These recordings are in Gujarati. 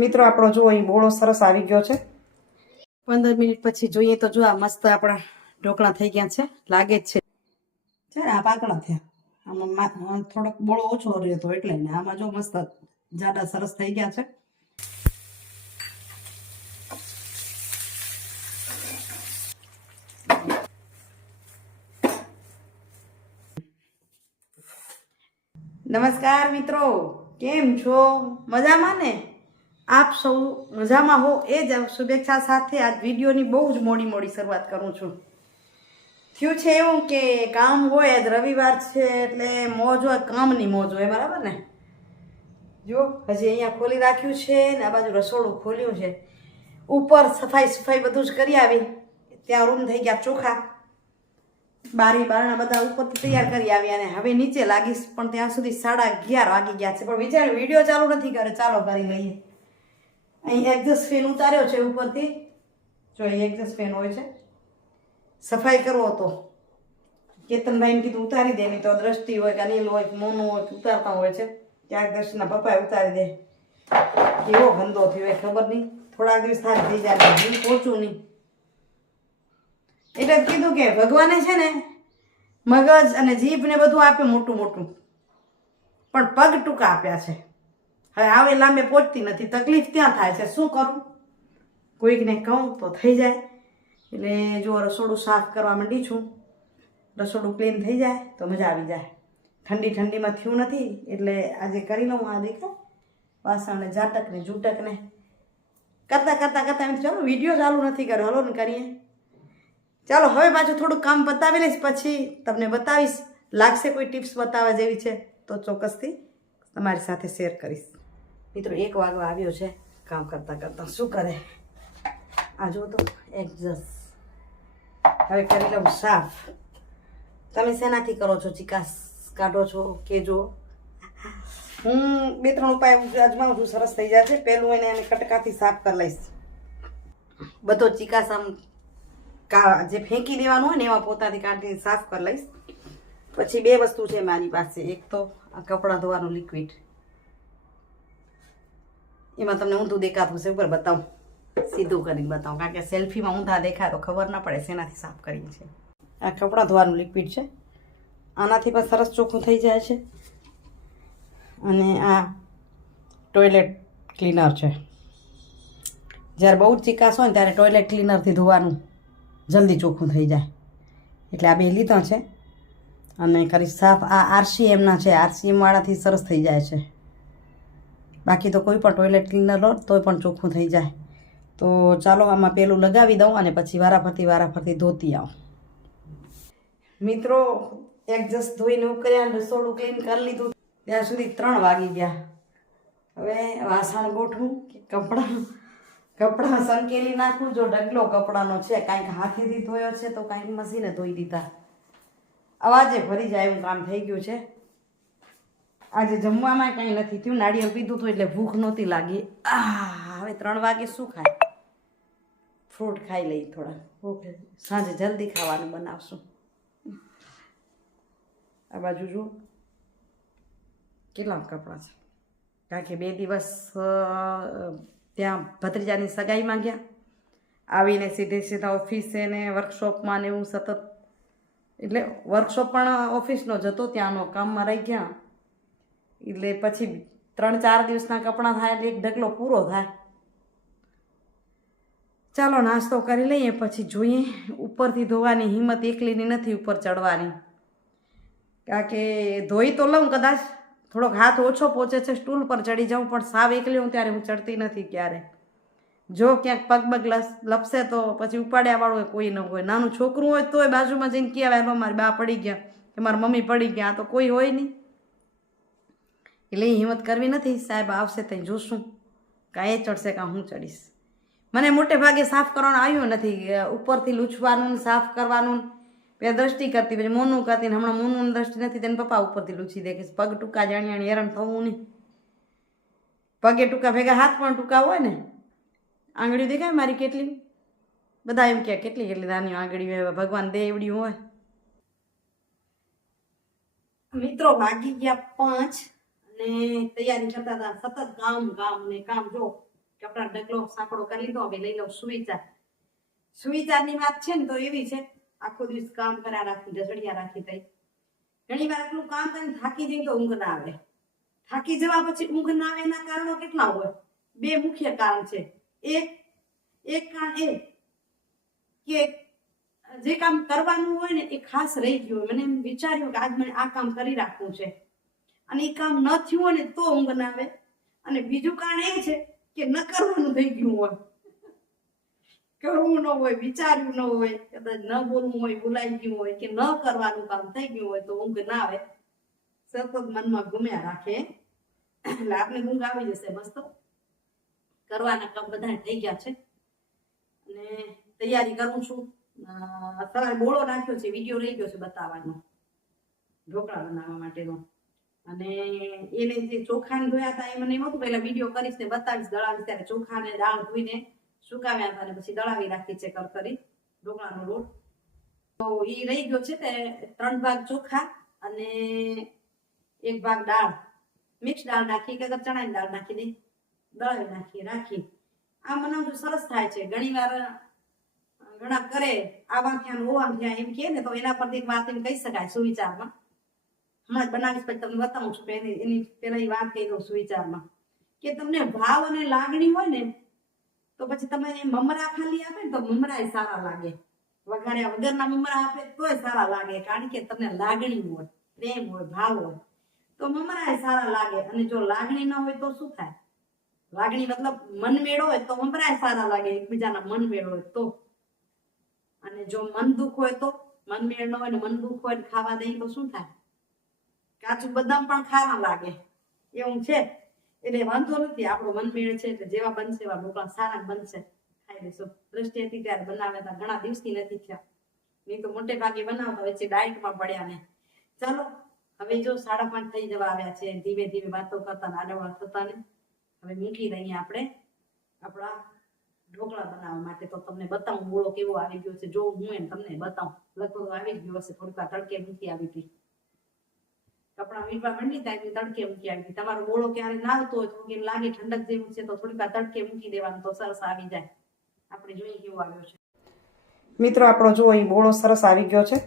મિત્રો આપણો જો અહીં બોળો સરસ આવી ગયો છે. પંદર મિનિટ પછી જોઈએ તો જો આ મસ્ત આપણા ઢોકળા થઈ ગયા છે. લાગે જ છે. ને આ પાકડા થયા. આમાં થોડોક બોળો ઓછો રહ્યો હતો એટલે આમાં જો મસ્ત જાડા સરસ થઈ ગયા છે. નમસ્કાર મિત્રો કેમ છો? મજામાં ને? આપ સૌ મજામાં હો. એ જ શુભેચ્છા સાથે આજ વિડીયોની બહુ જ મોડી મોડી શરૂઆત કરું છું. થયું છે એવું કે કામ હોય, આજ રવિવાર છે એટલે મોજ હોય, કામની મોજ હોય, બરાબર ને? જો, હજી અહીંયા ખોલી રાખ્યું છે ને આ બાજુ રસોડું ખોલ્યું છે. ઉપર સફાઈ સફાઈ બધું જ કરી આવી. ત્યાં રૂમ થઈ ગયા ચોખા. બારી બારણા બધા ઉપરથી તૈયાર કરી આવી અને હવે નીચે લાગીશ, પણ ત્યાં સુધી સાડા અગિયાર વાગી ગયા છે. પણ વિચાર વીડિયો ચાલુ નથી કરે, ચાલો કરી લઈએ. અહીં એક્ઝસ્ટ ફેન ઉતાર્યો છે ઉપરથી. જો અહીં એક્ઝસ્ટ ફેન હોય છે. સફાઈ કરવો હતો. કેતનભાઈને કીધું ઉતારી દે, નહીં તો દ્રષ્ટિ હોય કે અનિલ હોય મોનું હોય ઉતારતા હોય છે. ક્યાંક દર્શનના પપ્પાએ ઉતારી દે. કેવો ગંદો થયો હોય ખબર નહીં. થોડાક દિવસ થાય થઈ જાય હું પહોંચું નહીં. એટલે કીધું કે ભગવાને છે ને, મગજ અને જીભને બધું આપ્યું મોટું મોટું પણ પગ ટૂંકા આપ્યા છે. હવે આવે લાંબે પહોંચતી નથી, તકલીફ ત્યાં થાય છે? શું કરું? કોઈકને કહું તો થઈ જાય. એટલે જો રસોડું સાફ કરવા માંડી છું, રસોડું ક્લીન થઈ જાય તો મજા આવી જાય. ઠંડી ઠંડીમાં થયું નથી, એટલે આજે કરી લઉં આ દેખા વાસણ જાટકને જૂટકને કરતાં કરતાં કરતાં એમ ચાલો વીડિયો ચાલુ નથી કર્યો. હલો ને કરીએ. ચાલો, હવે પાછું થોડુંક કામ બતાવી લઈશ, પછી તમને બતાવીશ. લાગશે કોઈ ટિપ્સ બતાવવા જેવી છે તો ચોક્કસથી તમારી સાથે શેર કરીશ. મિત્રો, એક વાગવા આવ્યો છે કામ કરતાં કરતાં. શું કરે? આ જો તો એડજસ્ટ હવે કરી લઉં સાફ. તમે શેનાથી કરો છો? ચિકાસ કાઢો છો કેજો હું બે ત્રણ ઉપાય અજમાવું છું સરસ થઈ જાય છે. પહેલું એને એને કટકાથી સાફ કરી લઈશ. બધો ચિકાસ આમ જે ફેંકી દેવાનું હોય ને એમાં પોતાથી કાઢીને સાફ કરી લઈશ. પછી બે વસ્તુ છે મારી પાસે. એક તો કપડાં ધોવાનું લિક્વિડ એમાં તમને ઊંધું દેખાતું છે, ઉપર બતાવું. સીધું કરીને બતાવું, કારણ કે સેલ્ફીમાં ઊંધા દેખાય તો ખબર ના પડે શેનાથી સાફ કરીએ છે. આ કપડાં ધોવાનું લિક્વિડ છે. આનાથી પણ સરસ ચોખ્ખું થઈ જાય છે. અને આ ટોયલેટ ક્લીનર છે. જ્યારે બહુ જ ચિકાસ હોય ને ત્યારે ટોયલેટ ક્લીનરથી ધોવાનું જલ્દી ચોખ્ખું થઈ જાય. એટલે આ બે લીધા છે. અને કરી સાફ આ આરસીએમના છે. આરસીએમવાળાથી સરસ થઈ જાય છે. બાકી તો કોઈ પણ ટોયલેટ ક્લીનર લો, તોય પણ ચોખ્ખું થઈ જાય. તો ચાલો આમાં પેલું લગાવી દઉં અને પછી વારાફરતી વારાફરતી ધોતી આવું. મિત્રો એડજસ્ટ ધોઈને ઉકર્યા રસોડું ક્લીન કરી લીધું. ત્યાં સુધી ત્રણ વાગી ગયા. હવે વાસણ ગોઠવું કે કપડાં? કપડાં સંકેલી નાખું. જો ડગલો કપડાનો છે, કાંઈક હાથેથી ધોયો છે, તો કાંઈક મશીને ધોઈ દીધા. અવાજે ભરી જાય એવું કામ થઈ ગયું છે. આજે જમવામાં કંઈ નથી થયું. નાળિયેર પીધું હતું એટલે ભૂખ નહોતી લાગી. આ હવે ત્રણ વાગે શું ખાય? ફ્રૂટ ખાઈ લઈ થોડા. ઓકે. સાંજે જલ્દી ખાવાનું બનાવશું. આ બાજુ જો કેટલા કપડાં છે? કારણ કે બે દિવસ ત્યાં ભત્રીજાની સગાઈમાં ગયા. આવીને સીધે સીધા ઓફિસે ને વર્કશોપમાં ને એવું સતત. એટલે વર્કશોપ પણ ઓફિસનો જ હતો ત્યાંનો કામમાં રહી ગયા. એટલે પછી ત્રણ ચાર દિવસના કપડાં થાય એટલે એક ઢગલો પૂરો થાય. ચાલો નાસ્તો કરી લઈએ, પછી જોઈએ. ઉપરથી ધોવાની હિંમત એકલીની નથી ઉપર ચડવાની. કારણ કે ધોઈ તો લઉં કદાચ, થોડોક હાથ ઓછો પહોંચે છે, સ્ટૂલ પર ચડી જાઉં, પણ સાવ એકલી હું ત્યારે હું ચડતી નથી ક્યારે. જો ક્યાંક પગ લસ, લપસે તો પછી ઉપાડ્યા વાળું કોઈ ન હોય. નાનું છોકરું હોય તોય બાજુમાં જઈને કહેવાય મારી બા પડી ગયા કે મારી મમ્મી પડી ગયા તો કોઈ હોય નહીં. એટલે હિંમત કરવી નથી. સાહેબ, આવશે ત્યાં જોશું. કાંઈ ચડશે કાં હું ચડીશ. મને મોટે ભાગે સાફ કરવાનું આવ્યું નથી. ઉપરથી લૂછવાનું, સાફ કરવાનું પેલા દ્રષ્ટિ કરતી, પછી મોનું કરતી હમણાં મોનું દ્રષ્ટિ નથી, તેને પપ્પા ઉપરથી લૂછી દે કે પગ ટૂંકા જાણી હેરાન થવું નહીં. પગે ટૂંકા ભેગા, હાથ પણ ટૂંકા હોય ને. આંગળીઓ દેખાય મારી કેટલી? બધા એમ કે, કેટલી કેટલી નાની આંગળી હોય ભગવાન દે એવડી હોય. મિત્રો વાગી ગયા પાંચ. અને તૈયારી કરતા હતા. સતત કામ કામ ને કામ. જો કપડા ડગલો સાંકડો કરી લીધો, હવે લઈ લઉં સુવિચાર. સુવિચારની વાત છે ને, તો એવી છે. આખો દિવસ કામ કર્યા રાખી ઢસડિયા રાખી તઈ. ઘણી વાર એટલું કામ કરીને થાકી જઈએ તો ઊંઘ ના આવે. થાકી જવા પછી ઊંઘ ના આવે એના કારણો કેટલા હોય? બે મુખ્ય કારણ છે. એક એક કારણ એ કે જે કામ કરવાનું હોય ને, એ ખાસ રહી ગયું મને એમ વિચાર્યું કે આજ મને આ કામ કરી રાખવું છે. અને એ કામ ન થયું હોય ને તો ઊંઘ ના આવે. અને બીજું કારણ એ છે કે ન કરવાનું થઈ ગયું હોય. કરવું ન હોય, વિચાર્યું ન હોય, કદાચ ન બોલવું હોય, ભૂલાઈ ગયું હોય કે ન કરવાનું કામ થઈ ગયું હોય તો ઊંઘ ના આવે. સતત મનમાં ઘૂમ્યા રાખે. એટલે આપને ઊંઘ આવી જશે મસ્ત. કરવાના કામ બધા થઈ ગયા છે. અને તૈયારી કરું છું. સવારે બોળો નાખ્યો છે, વીડિયો રહી ગયો છે બતાવવાનો. ઢોકળા બનાવવા માટેનો. અને એને જે ચોખા ધોયા હતા એ મને એમ હતું, પહેલા વીડિયો કરીશ ને બતાવીશ, દળાવીશ ત્યારે ચોખા ને દાળ ધોઈને સુકાવ્યા હતા અને પછી દળાવી રાખી છે કરકરી, ઢોકળાનો લોટ. તો એ રહી ગયો છે તે ત્રણ ભાગ ચોખા અને એક ભાગ દાળ. મિક્સ દાળ નાખી કે ચણાની દાળ નાખી દઈ દળાવી નાખી, રાખી. આ બનાવવું સરસ થાય છે. ઘણી વાર, ઘણા કરે આવા થયા ઓવા થયા એમ કે ને, તો એના પરથી એક વાત એમ કહી શકાય સુવિચારમાં. હમણાં બનાવીશ, પછી તમને બતાવું છું એની એની એ વાત કહી દઉં છું વિચારમાં. કે તમને ભાવ અને લાગણી હોય ને, તો પછી તમે મમરા ખાલી આપે ને તો મમરા સારા લાગે. વઘાર્યા વગરના મમરા આપે તોય સારા લાગે, કારણ કે તમને લાગણી હોય, પ્રેમ હોય, ભાવ હોય. તો મમરા સારા લાગે, અને જો લાગણી ના હોય તો શું થાય? લાગણી મતલબ મન મેળો હોય તો મમરા સારા લાગે, એકબીજાના મન મેળ હોય તો. અને જો મન દુઃખ હોય તો મન મેળ ન હોય ને મન દુઃખ હોય ને ખાવા દઈ તો શું થાય? કાચું બદામ પણ ખાવા લાગે. એવું છે? એટલે વાંધો નથી, આપણો મનમેળ છે એટલે જેવા બનશે એવા ઢોકળા સારા બનશે. ખાઈ લઈશું દ્રષ્ટિ હતી ત્યારે બનાવ્યા હતા, ઘણા દિવસથી નથી થયા. નહીં તો મોટે ભાગે બનાવતા વચ્ચે ડાયટમાં પડ્યા ને. ચાલો, હવે જો સાડા પાંચ થઈ જવા આવ્યા છે, ધીમે ધીમે વાતો કરતા આડવડા થતા ને. હવે મૂકી દઈએ આપણે આપણા ઢોકળા બનાવવા માટે. તો તમને બતાવું બોળો કેવો આવી ગયો છે, જો હું એમ તમને બતાવું. લગભગ આવી ગયો હશે, થોડીક તડકે મૂકી આવી હતી. કપડા વીણવા માંડી ત્યાં તડકે મૂકી આવી. તમારો બોળો ક્યારે ના હોય તો લાગે ઠંડક જેવું છે તો થોડીક વાર તડકે મૂકી દેવાનું તો સરસ આવી જાય. આપણે જોઈએ કેવો આવ્યો છે. મિત્રો, આપણો જો અહીં બોળો સરસ આવી ગયો છે.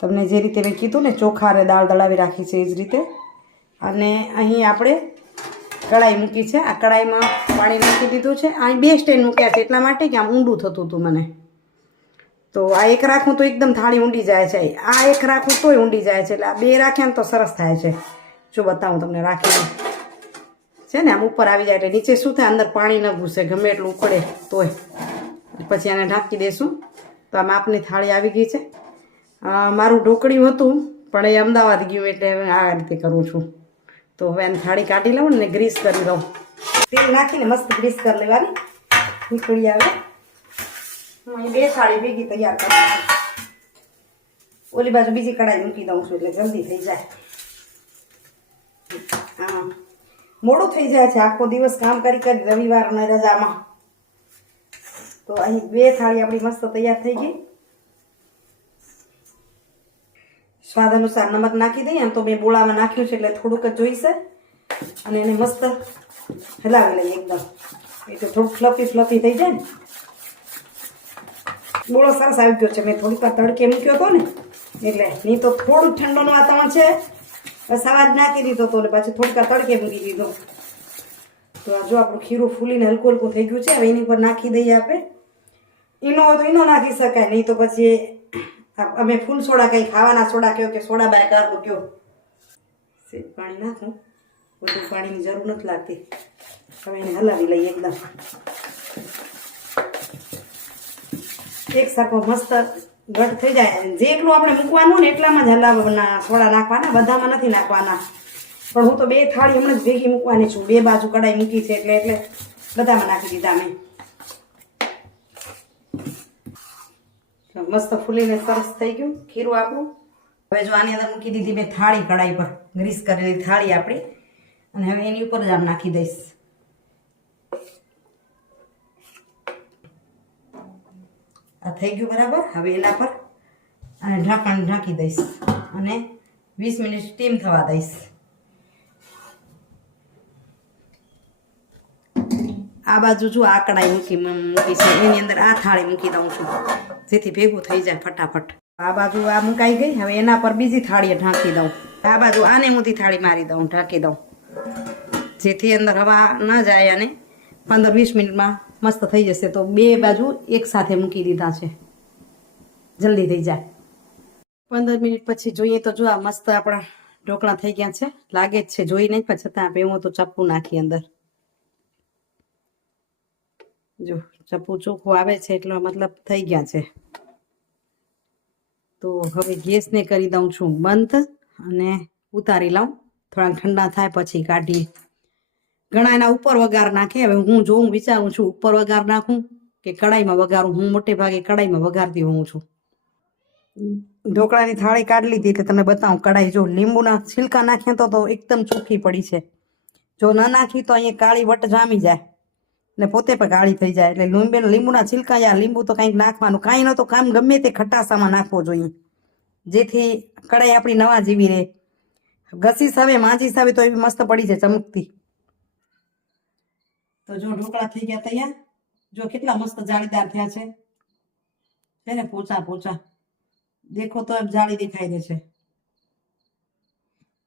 તમને જે રીતે મેં કીધું ને ચોખા અને દાળ દળાવી રાખી છે એ જ રીતે. અને અહીં આપણે કડાઈ મૂકી છે. આ કડાઈમાં પાણી નાખી દીધું છે. અહીં બે સ્ટેન્ડ મૂક્યા છે એટલા માટે કે આમ ઊંડું થતું હતું મને. તો આ એક રાખું તો એકદમ થાળી ઊંડી જાય છે. આ એક રાખું તોય ઊંડી જાય છે. એટલે આ બે રાખ્યા ને તો સરસ થાય છે. જો બતાવું તમને, રાખીને. છે ને, આમ ઉપર આવી જાય એટલે નીચે શું થાય? અંદર પાણી ન ઘૂસે, ગમે એટલું ઉકળે તોય. પછી આને ઢાંકી દેશું. તો આ માપની થાળી આવી ગઈ છે. મારું ઢોકળ્યું હતું, પણ એ અમદાવાદ ગયું એટલે આ રીતે કરું છું. તો હવે આને થાળી કાઢી લઉં ને ગ્રીસ કરી લઉં. તેલ નાખીને મસ્ત ગ્રીસ કરી લેવાની. નીકળી આવે. હું બે થાળી ભેગી તૈયાર કરી. ઓલી બાજુ બીજી કઢાઈ મૂકી દઉં છું એટલે જલ્દી થઈ જાય. હા. મોડું થઈ જાય છે, આખો દિવસ કામ કરી કરી રવિવારના રજામાં. તો અહીં બે થાળી આપણી મસ્ત તૈયાર થઈ ગઈ. સ્વાદ અનુસાર નમક નાખી દઈએ તો મેં બોળામાં નાખ્યું છે એટલે થોડુંક જ જોઈશે. અને એને મસ્ત હલાવી લઈએ એકદમ. એટલે થોડુંક ફ્લફી ફ્લફી થઈ જાય ને. બોળો સરસ આવી ગયો છે. મેં થોડીક વાર તડકે મૂક્યો હતો ને, એટલે નહીં તો થોડું ઠંડોનું વાતાવરણ છે. બસ અવાજ નાખી દીધો હતો ને, પાછું થોડીક વાર તડકે મૂકી દીધો. તો જો આપણું ખીરું ફૂલીને હલકું હલકું થઈ ગયું છે, હવે એની ઉપર નાખી દઈએ આપણે. ઈનો હોય તો ઈનો નાખી શકાય, નહીં તો પછી અમે ફૂલ સોડા કંઈ ખાવાના સોડા કયો કે સોડા બાય કાઢો કયો. પાણી નાખું. બધું પાણીની જરૂર નથી લાગતી. હવે એને હલાવી લઈએ એકદમ. એક સરખો મસ્ત ઘટ થઈ જાય. જેટલું આપણે મૂકવાનું ને એટલામાં જ હલાવવાના સોડા નાખવાના, બધામાં નથી નાખવાના. પણ હું તો બે થાળી હમણાં જ ભેગી મૂકવાની છું. બે બાજુ કડાઈ મૂકી છે એટલે એટલે બધામાં નાખી દીધા મેં. મસ્ત ફૂલીને સરસ થઈ ગયું. ખીરું આપણું. હવે જો આની અંદર મૂકી દીધી મેં થાળી કડાઈ પર. ગ્રીસ કરેલી થાળી આપણી. અને હવે એની ઉપર જ આમ નાખી દઈશ. આ થઈ ગયું બરાબર? હવે એના પર ઢાંકણ ઢાંકી દઈશ અને વીસ મિનિટ સ્ટીમ થવા દઈશ. આ બાજુ જો આ કડાઈ મૂકી મૂકી છે, એની અંદર આ થાળી મૂકી દઉં છું, જેથી ભેગું થઈ જાય ફટાફટ. આ બાજુ આ મુકાઈ ગઈ, હવે એના પર બીજી થાળીએ ઢાંકી દઉં. આ બાજુ આને મોટી થાળી મારી દઉં, ઢાંકી દઉં, જેથી અંદર હવા ન જાય અને પંદર વીસ મિનિટમાં મસ્ત થઈ જશે. તો બે બાજુ એક સાથે મૂકી દીધા છે. જલ્દી થઈ જાય. પંદર મિનિટ પછી જોઈએ તો જો આ મસ્ત આપણા ઢોકળા થઈ ગયા છે. લાગે જ છે, જોઈ નહીં, પણ છતાં આપણે હું તો ચપ્પુ નાખી અંદર. જો, ચપ્પુ ચોખ્ખું આવે છે એટલો મતલબ થઈ ગયા છે. તો હવે ગેસને કરી દઉં છું બંધ અને ઉતારી લઉં. થોડા ઠંડા થાય પછી કાઢીએ. ઘણા એના ઉપર વઘાર નાખે. હવે હું જોઉં વિચારું છું, ઉપર વઘાર નાખું કે કડાઈમાં વઘારું? હું મોટે ભાગે કડાઈમાં વઘારતી હોઉં છું. ઢોકળાની થાળી કાઢી લીધી એટલે તમને બતાવું કડાઈ જો લીંબુના છિલકા નાખ્યા તો તો એકદમ ચોખ્ખી પડી છે. જો ન નાખી તો અહીંયા કાળી વટ જામી જાય. ને પોતે પણ કાળી થઈ જાય. એટલે લીંબે લીંબુના છિલકા યા લીંબુ તો કંઈક નાખવાનું. કાંઈ ન તો કામ ગમે તે ખટાસામાં નાખવો જોઈએ. જેથી કડાઈ આપણી નવા જીવી રહે. ઘસી હવે માંજી સાવે તો એવી મસ્ત પડી છે ચમકતી. તો જો ઢોકળા થઈ ગયા તૈયાર, જો કેટલા મસ્ત જાળીદાર થયા છે. છે ને, પોચા પોચા. દેખો તો એમ જાળી દેખાઈ દે છે.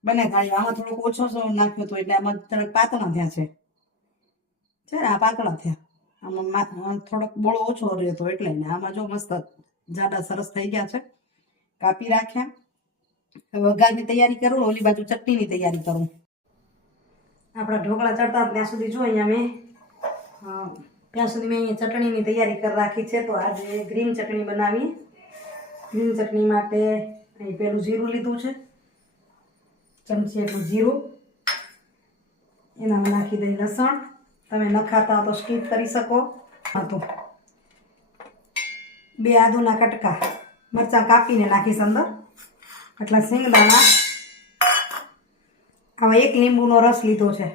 બને થાળી આમાં થોડોક ઓછો નાખ્યો તો એટલે આમાં થોડાક પાતળા થયા છે. છે ને આ પાતળા થયા, આમાં થોડોક બોળો ઓછો રહ્યો હતો એટલે ને, આમાં જો મસ્ત જાડા સરસ થઈ ગયા છે. કાપી રાખ્યા. વઘારની તૈયારી કરું, ઓલી બાજુ ચટણીની તૈયારી કરું. આપણા ઢોકળા ચડતા ત્યાં સુધી જો અહીંયા મેં ત્યાં સુધી મેં અહીંયા ચટણીની તૈયારી કરી રાખી છે, તો આજે ગ્રીન ચટણી બનાવી ગ્રીન ચટણી માટે અહીં પેલું જીરું લીધું છે. ચમચી એટલું જીરું. એનામાં નાખી દઈ લસણ. તમે ન ખાતા તો સ્કીપ કરી શકો. હા તો. બે આદુના કટકા. મરચાં કાપીને નાખીશ અંદર. એટલા સિંગદાણા આમાં એક લીંબુનો રસ લીધો છે.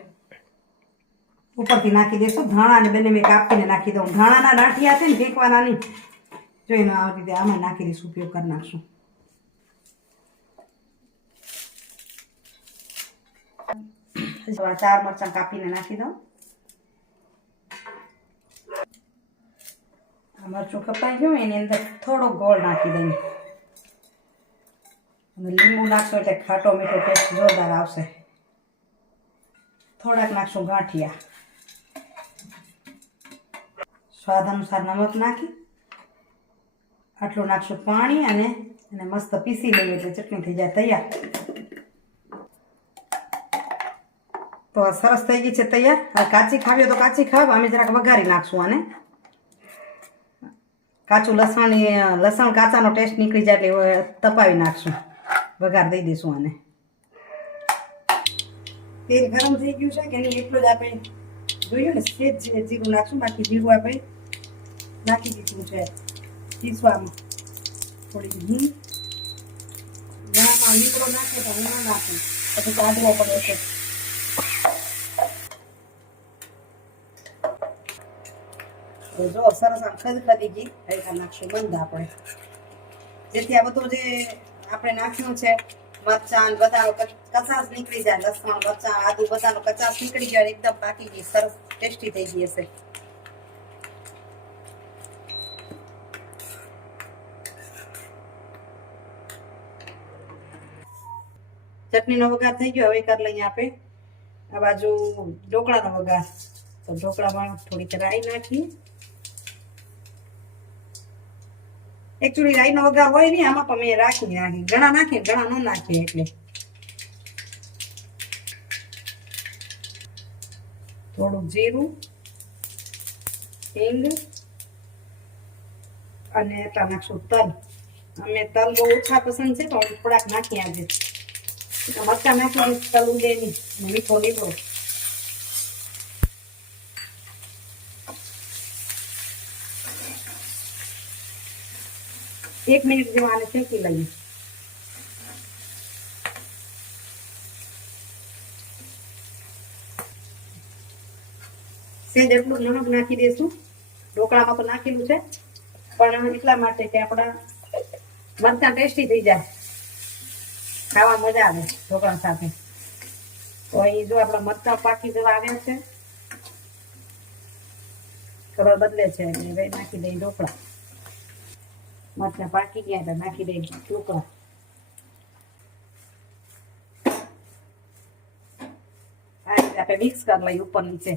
ઉપરથી નાખી દેશો. ધાણા અને બંને મેં કાપીને નાખી દઉં. ધાણાના ડાંઠિયા છે ને ફેંકવાના નહીં જો એનો આવી રીતે આમાં નાખી દઈશું, ઉપયોગ કરી નાખશું. જો આ ચાર મરચાં કાપીને નાખી દઉં. આ મરચું કપાઈ ગયું, એની અંદર થોડો ગોળ નાખી દઈએ અને લીંબુ નાખશો એટલે ખાટો મીઠો ટેસ્ટ જોરદાર આવશે. થોડાક નાખશું ગાંઠિયા. સ્વાદ અનુસાર નમક નાખી, આટલું નાખશું પાણી અને એને મસ્ત પીસી લઈએ એટલે ચટણી થઈ જાય તૈયાર. તો સરસ થઈ ગઈ છે તૈયાર. હવે કાચી ખાવી તો કાચી ખાવ, અમે જરાક વઘારી નાખશું આને. કાચું લસણ લસણ કાચાનો ટેસ્ટ નીકળી જાય એટલે તપાવી નાખશું. વઘાર દઈ દઈશું આને. તેલ ગરમ થઈ ગયું છે કે નહીં એટલું જ આપણે જોઈએ ને સેજ જીરું નાખશું બાકી જીરું આપણે નાખી દીધું છે પીસવામાં થોડી હિંગ ઘણામાં લીકડો નાખે તો હું ના નાખું પછી કાઢવો પડે છે જો સરસ આમ ખદખદી ગઈ હલકા નાખશું બંધ આપણે જેથી આ બધું જે આપણે નાખ્યું છે મરચાં બધા કચાસ નીકળી જાય, લસણ, મરચાં, આદુ બધાનો કચાસ નીકળી જાય, એકદમ પાકી ગઈ, સરસ ટેસ્ટી થઈ ગઈ હશે. ચટણીનો વઘાર થઈ ગયો, હવે કરી લઈએ આપણે આ બાજુ ઢોકળાનો વઘાર. તો ઢોકળામાં થોડીક રાઈ નાખીએ એકચુઅલી રાઈનો વઘાર હોય નહીં, આમાં પણ મેં રાખી નાખી. ઘણા નાખીએ ઘણા ન નાખીએ એટલે. થોડુંક જીરું, હિંગ અને એટલા નાખશું તલ. અમે તલ બહુ ઓછા પસંદ છે, પણ થોડાક નાખી આજે. મરચા નાખી તલ ઉડે નહીં, મીઠો લીમડો એક મિનિટ જેવા આને શેકી લઈએ. સેજ એટલું નમક નાખી દઈશું ઢોકળામાં તો નાખેલું છે. પણ એટલા માટે કે આપણા મરચાં ટેસ્ટી થઈ જાય. ખાવા મજા આવે ઢોકળા સાથે. તો અહીં જો આપણા મરચાં પાકી જવા આવ્યા છે. કલર બદલે છે. એટલે નાખી દઈ ઢોકળા. મરચાં પાકી ગયા હતા, નાખી દઈ રીતે આપણે મિક્સ કરી લઈએ ઉપર નીચે.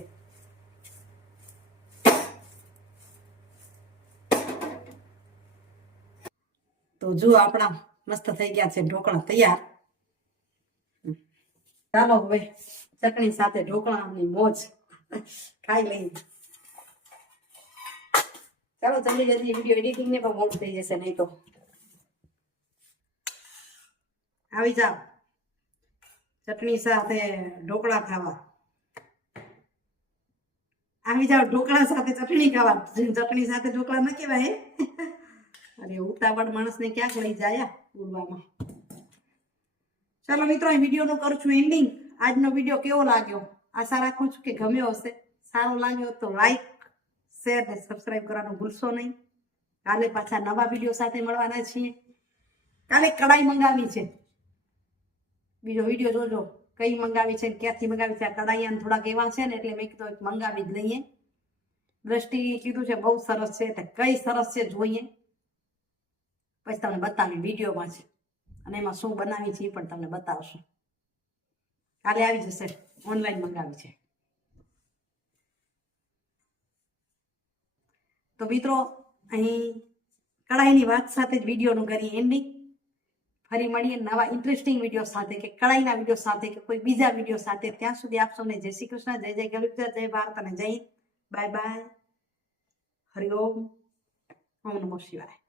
તો જુઓ આપણા મસ્ત થઈ ગયા છે ઢોકળા તૈયાર. ચાલો હવે ચટણી સાથે ઢોકળાની મોજ ખાઈ લઈએ. ચાલો જલ્દી જલ્દી વીડિયો એડિટિંગ ને પણ મોડું થઈ જશે, નહીં તો. આવી જાઓ. ચટણી સાથે ઢોકળા ખાવા. આવી જાઓ, ઢોકળા સાથે ચટણી ખાવા. ચટણી સાથે ઢોકળા ન કહેવાય અરે, ઉતાવળ માણસને ક્યાંક લઈ જાય પૂરવામાં. ચાલો, મિત્રો વિડીયોનું કરું છું એન્ડિંગ આજનો વીડિયો કેવો લાગ્યો? આશા રાખું છું કે ગમ્યો હશે. સારો લાગ્યો તો લાઈક શેર ને સબસ્ક્રાઈબ કરવાનું ભૂલશો નહીં. કાલે પાછા નવા વીડિયો સાથે મળવાના છીએ. કાલે કડાઈ મંગાવી છે. બીજો વીડિયો જોજો. કઈ મંગાવી છે ક્યાંથી મંગાવી છે આ કડાઈયાને થોડાક એવા છે ને એટલે મેં કીધું મંગાવી જ લઈએ. દ્રષ્ટિ કીધું છે બહુ સરસ છે એટલે કઈ સરસ છે જોઈએ. પછી તમને બતાવી વિડીયોમાં છે અને એમાં શું બનાવી છે એ પણ તમને બતાવશું. કાલે આવી જશે. ઓનલાઈન મંગાવી છે. તો મિત્રો, અહીં કળાઈની વાત સાથે જ વિડીયોનું કરી એન્ડિંગ ફરી મળીએ નવા ઇન્ટરેસ્ટિંગ વીડિયો સાથે કે કળાઈના વીડિયો સાથે કે કોઈ બીજા વીડિયો સાથે. ત્યાં સુધી આપ સૌને જય શ્રી કૃષ્ણ, જય જય ગરીબ જય ભારત અને જય બાય બાય. હરિઓમ ઓમ નમો શિવાય.